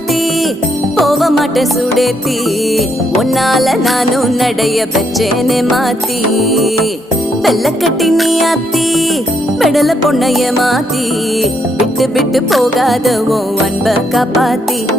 மாத்தி போக மாட்டேன் சுடேத்தி உன்னால நானும் நடைய பெச்சேனே மாத்தி வெள்ளக்கட்டி நீ ஆத்தி பெடல பொண்ணைய மாத்தி விட்டு விட்டு போகாத உன் அன்ப காப்பாத்தி